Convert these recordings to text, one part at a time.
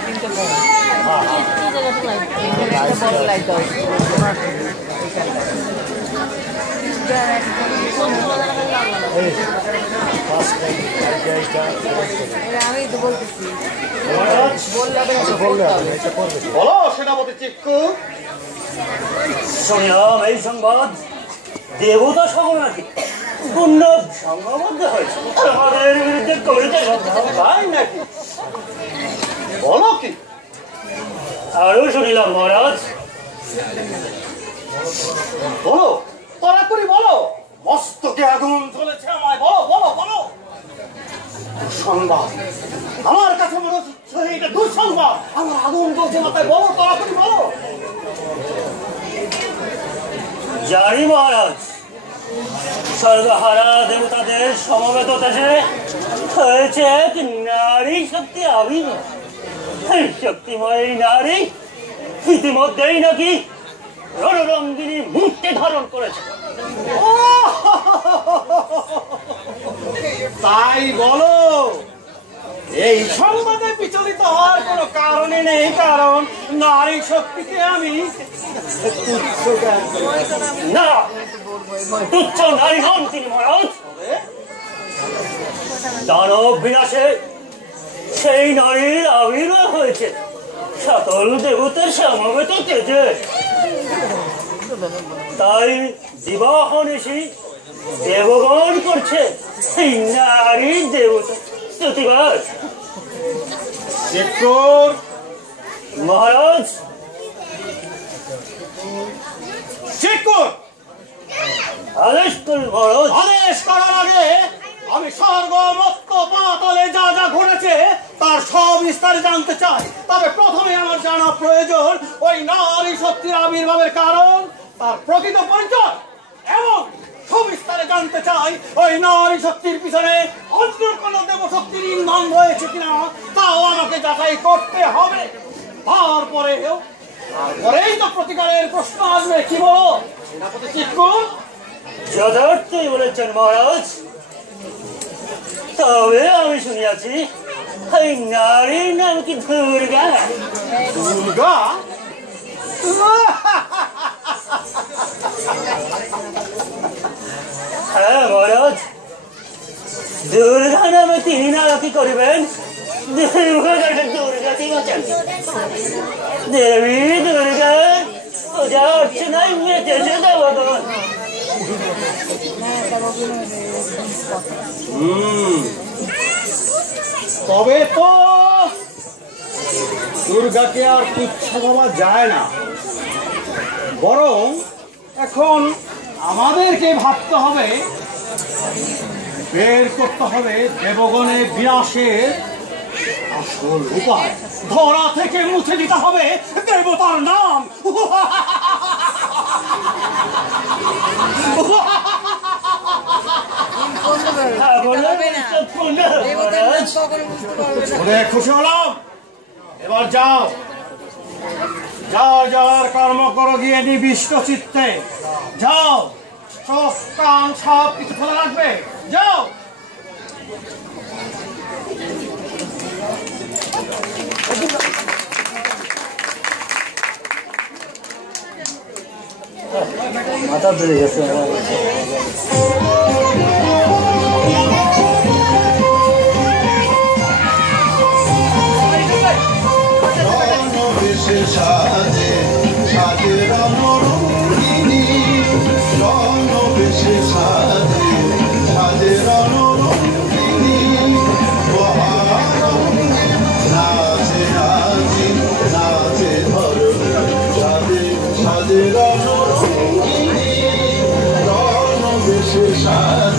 লাইটিংটা বড় এই জায়গাটা লাইটিংটা বড় লাইট দাও আমি তো বলতেছি বলো সেনাপতি চিক্কু। শুনলাম এই সংবাদ দেবতা সকল নাকি পূর্ণ সংঘবদ্ধ হয়েছে আমাদের বিরুদ্ধে কবিতা তাই নাকি? বলো কি? আরো শুনিলাম মহারাজ বলো, তাড়াতাড়ি বলো। মস্তকে আগুন চলেছে আমায়, বলো বলো বলো। দুঃসংবাদ আমার কাছে মনে হচ্ছে এটা দুঃসংবাদ। আমার আগুন জ্বলছে মাথায়, বলো তাড়াতাড়ি বলো। জানি মহারাজ স্বর্গহারা দেবতাদের সমবেত দেশে হয়েছে এক নারী শক্তি আবির্ভাব। এই শক্তিময় নারী ইতিমধ্যেই নাকি রণরঙ্গিনী মূর্তি ধারণ করেছে। তাই বলো? এই সংবাদে বিচলিত হওয়ার কোনো কারণে নেই, কারণ নারী শক্তিকে আমি না, তুচ্ছ নারী হন তিনি মহারাজ। দানব বিনাশে সেই নারীর আবির্ভাব হয়েছে সকল দেবতার সমবেত তেজে। তাই বিবাহ নিশি দেবগণ করছে সেই নারী দেবতা স্তুতিবাদ। মহারাজ আদেশ করুন মহারাজ। আদেশ করার আগে আমি স্বর্গ মত্ত পাতালে যা যা ঘটেছে তার সব বিস্তারে জানতে চাই। তবে প্রথমে আমার জানা প্রয়োজন ওই নারী শক্তির আবির্ভাবের কারণ, তার প্রকৃত পরিচয়, এবং সবিস্তারে জানতে চাই ওই নারী শক্তির পিছনে অন্য কোন দেব শক্তির ইন্ধন রয়েছে কিনা, তাও আমাকে যাচাই করতে হবে। তারপরেই তো প্রতিকারের প্রশ্ন আসবে। কি বলো সেনাপতি চিক্কু? যথার্থই বলেছেন মহারাজ। তবে আমি শুনিয়াছি এই নারীর নাম কি দুর্গা? দুর্গা? হ্যাঁ মহারাজ, দুর্গা নামে তিনি না কি করিবেন? দুর্গা কি বলছেন? দেবী দুর্গা পূজা অর্চনায় মেতেছে দেবগণ। তবে তো দুর্গাকে আর তুচ্ছ ভাবা যায় না, বরং এখন আমাদেরকে ভাবতে হবে, বের করতে হবে দেবগণের বিনাশের আসল উপায়। ধরা থেকে মুছে দিতে হবে দেবতার নাম। খুশি হলাম। এবার যাও, যার কর্ম করো গিয়ে নিবিষ্ট চিত্তে। যাও, চোখ কান সব কিছু খোলা রাখবে। যাও। মাথা ধরে গেছে। সাজে সাজে রণরঙ্গিনী, রণবেশে সাজে সাজে রণরঙ্গিনী, নাচে আজি নাচে ধরণী, সাজে সাজে রণরঙ্গিনী, রণবেশে সাজে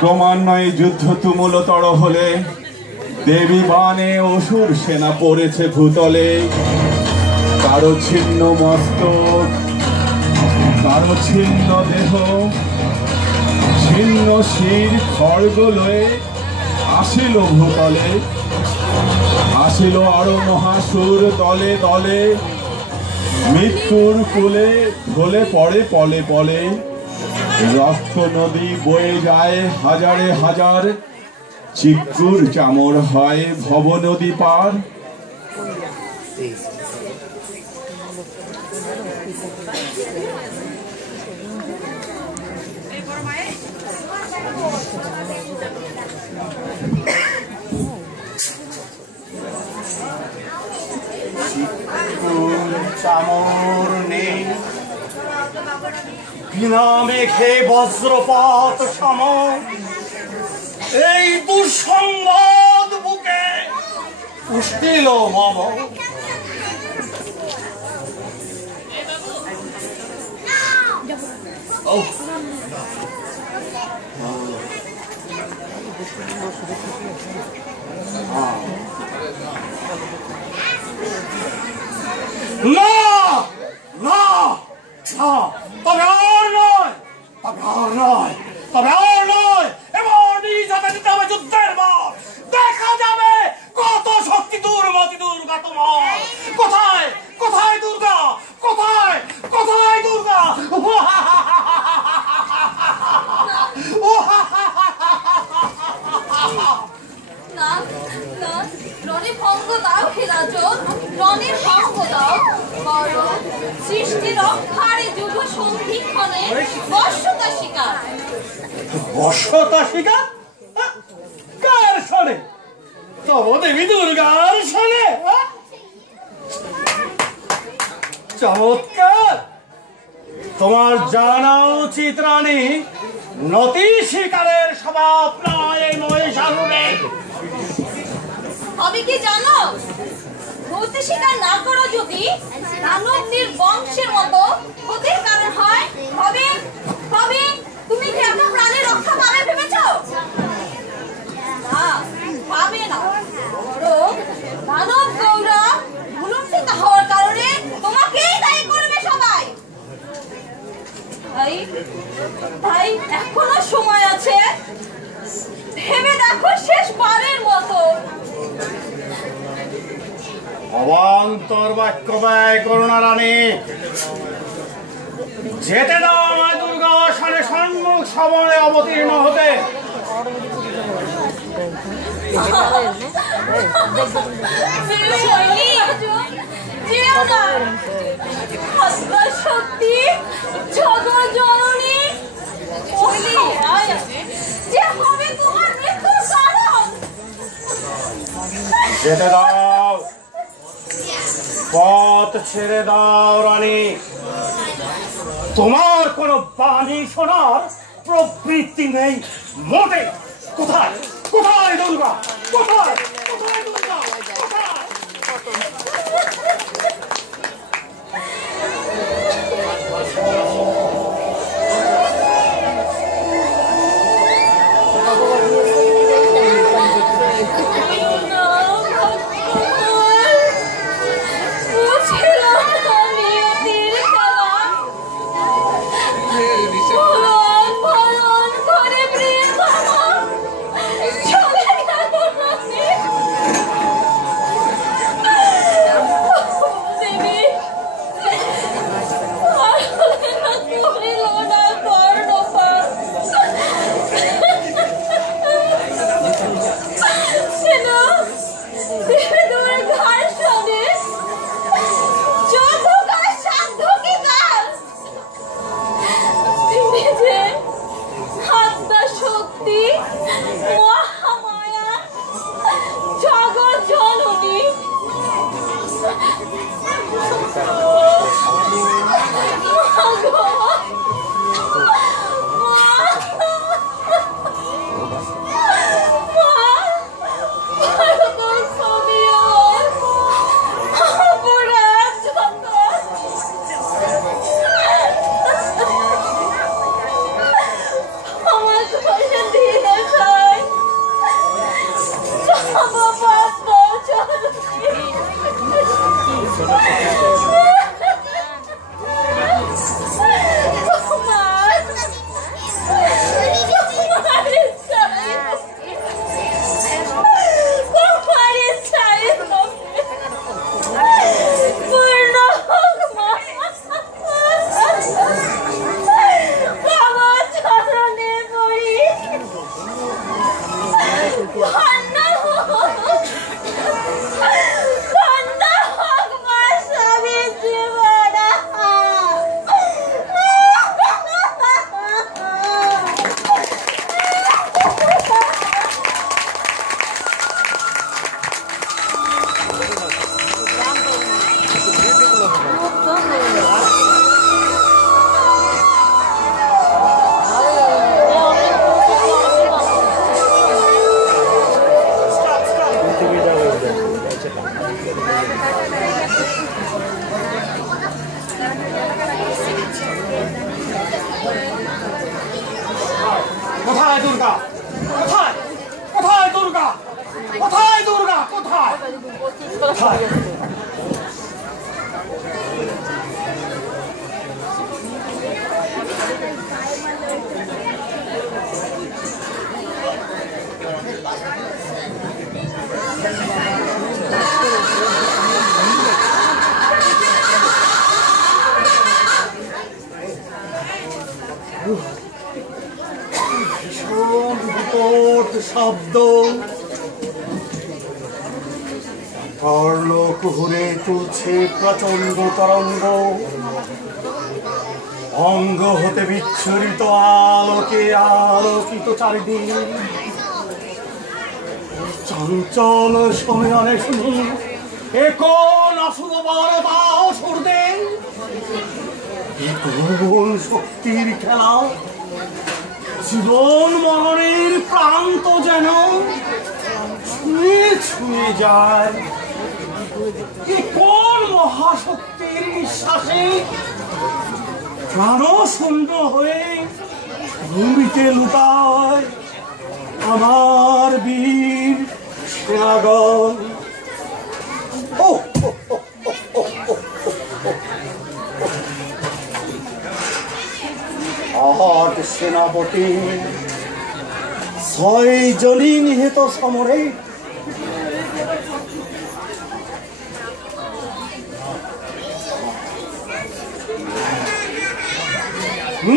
ক্রমান্বয়ে যুদ্ধ তুমুলতর হলে দেবী বানে অসুর সেনা পড়েছে ভূতলে। কারো ছিন্ন মস্তক, কারো ছিন্ন দেহ, ছিন্ন শির খড়গ লয়ে আসিল ভূতলে। আসিল আরো মহাসুর দলে দলে, মৃত্যুর কুলে ঢলে পড়ে পলে পলে। রক্ত নদী বয়ে যায় হাজারে হাজার, চিকুর চামর হয় ভব নদী পার। চামর নেই, বিনা মেঘে বজ্রপাত সম। এই দুঃসংবাদ বুকে উষ্টিল মম। না না না, তবে আর নয়, তবে আর নয়, তবে আর নয়। এবার নিজ হাতে দিতে হবে যুদ্ধের মাঠ। দেখা যাবে কত শক্তি দুর্মতি দুর্গা তোমার। কোথায় কোথায় দুর্গা, কোথায় কোথায় দুর্গা? না না, রণে ভঙ্গ দাও হে রাজন, রণের ভঙ্গ দাও। বরং সৃষ্টি রক্ষারে যুগ সন্ধিক্ষণে বর্ষতা শিকার। বর্ষতা শিকার? কার শোনে? তব দেবী দুর্গার শোনে। চমৎকার। তোমার জানা উচিত রানী, নতি শিকারের স্বভাব নয় এই মহিষাসুরে। তবে কি জানো, নতি শিকার না করো যদি দানবদের বংশের মতো ক্ষতির কারণ হয়, তবে তবে তুমি কি আপনার প্রাণের রক্ষা পাবে ভেবেছ? না, পাবে না। বরং দানব গৌরব ভুলুণ্ঠিত হওয়ার কারণে তোমাকেই দায়ী করবে সবাই। তাই এখনো সময় আছে, ভেবে দেখো শেষবারের মতো। অবান্তর বাক্য ব্যয় করো না রানী। যেতে দাও আমার দুর্গা সানে সম্মুখ সময়ে অবতীর্ণ হতে। শক্তি জগৎ জননী যে হবে তোমার মৃত্যুর কারণ। যেতে দাও, পথ ছেড়ে দাও রানী। তোমার কোনো বাণী শোনার প্রবৃত্তি নেই মোটে। কোথায় কোথায় দুর্গা, কোথায় কোথায় দুর্গা, কোথায়? কোথায়? ভীষণ বিকট শব্দ, পরলোক ঘুরে তুলছে প্রচন্ড তরঙ্গ, অঙ্গ হতে বিচ্ছুরিত আলোকে আলোকিত চারিদিক। চঞ্চল সম্মিলনে শুনি এ কোন অশুভ বলতা অসুরদে, এ কোন শক্তির খেলা, জীবন মরণের প্রান্ত যেন ছুঁয়ে ছুঁয়ে যায়। এ কোন মহাশক্তির নিঃশ্বাসে প্রাণ শূন্য হয়ে ভূমিতে লুটায় আমার বীর সেনাগণ। আট সেনাপতি 6 জনই নিহত সমরে।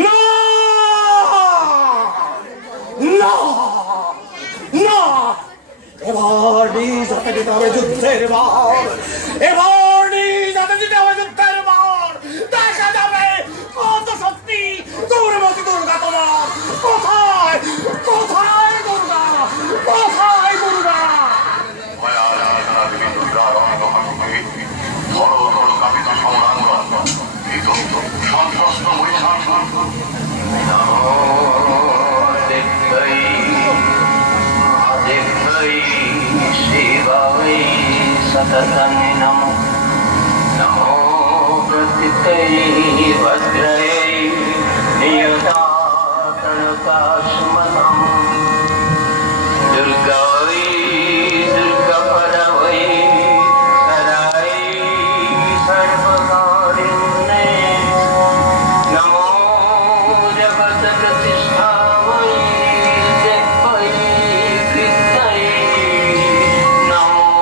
না না না, এবার নিজ হাতে দিতে হবে যুদ্ধের বার, এবার নিজ হাতে দিতে হবে যুদ্ধের বার। দেখা যাবে কত শক্তি দুর্মতি দুর্গা তোমার। কোথায় কোথায় দুর্গা, কোথায় দুর্গা? सततं नमो नमो प्रतितये वज्रये नियतातनकास्मनं दुर्गायै दुर्गापरवै हरायै सर्वकारिण्ये नमो जगत्प्रतिष्ठायै जगवै कृतये नमो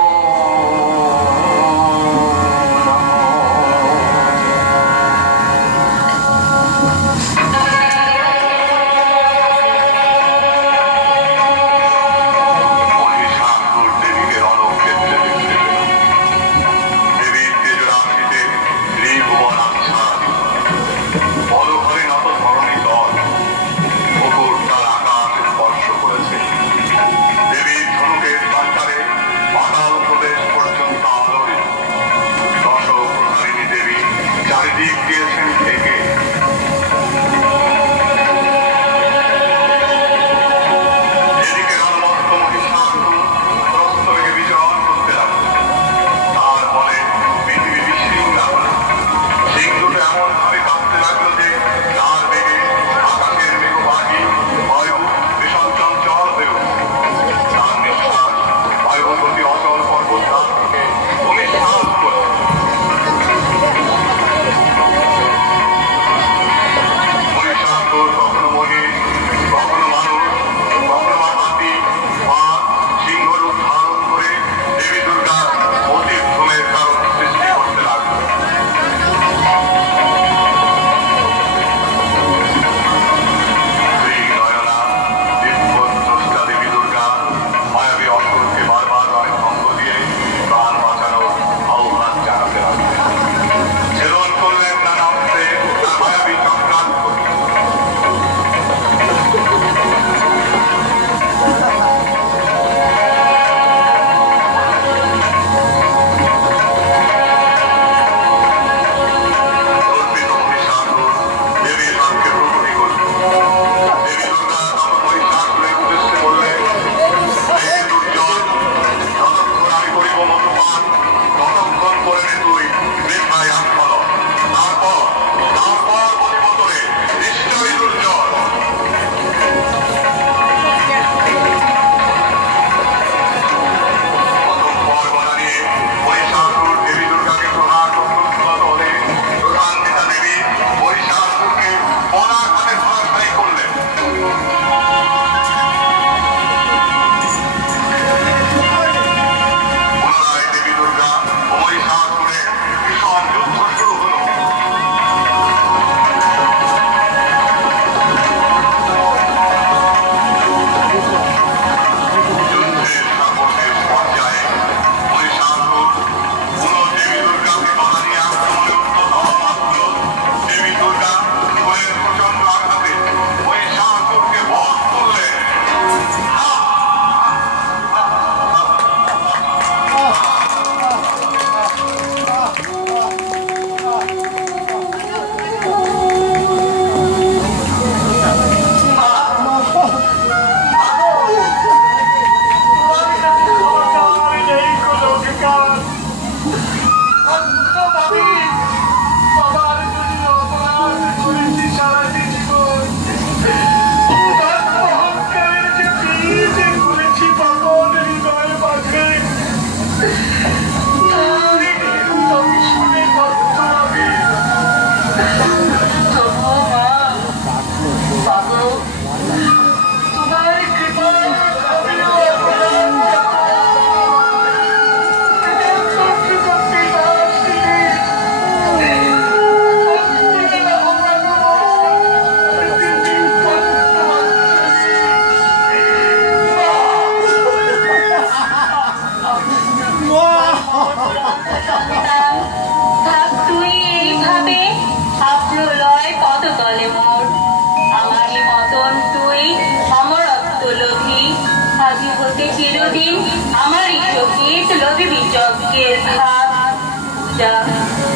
লজ্জা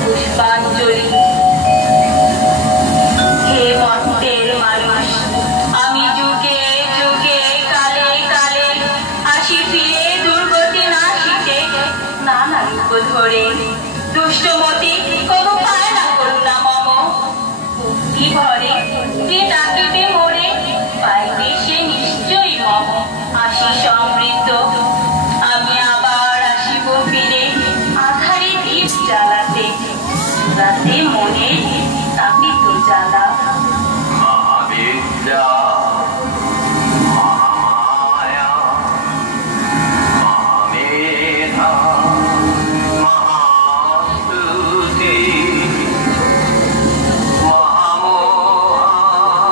পুষ্পাঞ্জলি। হে মর্তের মানুষ, আমি যুগে যুগে কালে কালে আসি ফিরে দুর্গতি নাশিতে, নানা রূপ ধরে দুষ্টমতি কবু পায় না করুণা মম। ভক্তি ভরে যে ডাকিবে মোরে, পাইবে সে নিশ্চয়ই মম আসি সমৃদ্ধ। আমি আবার আসিব ফিরে আধারে দীপ জ্বালাতে, রাতে মনে তাপিত জ্বালা।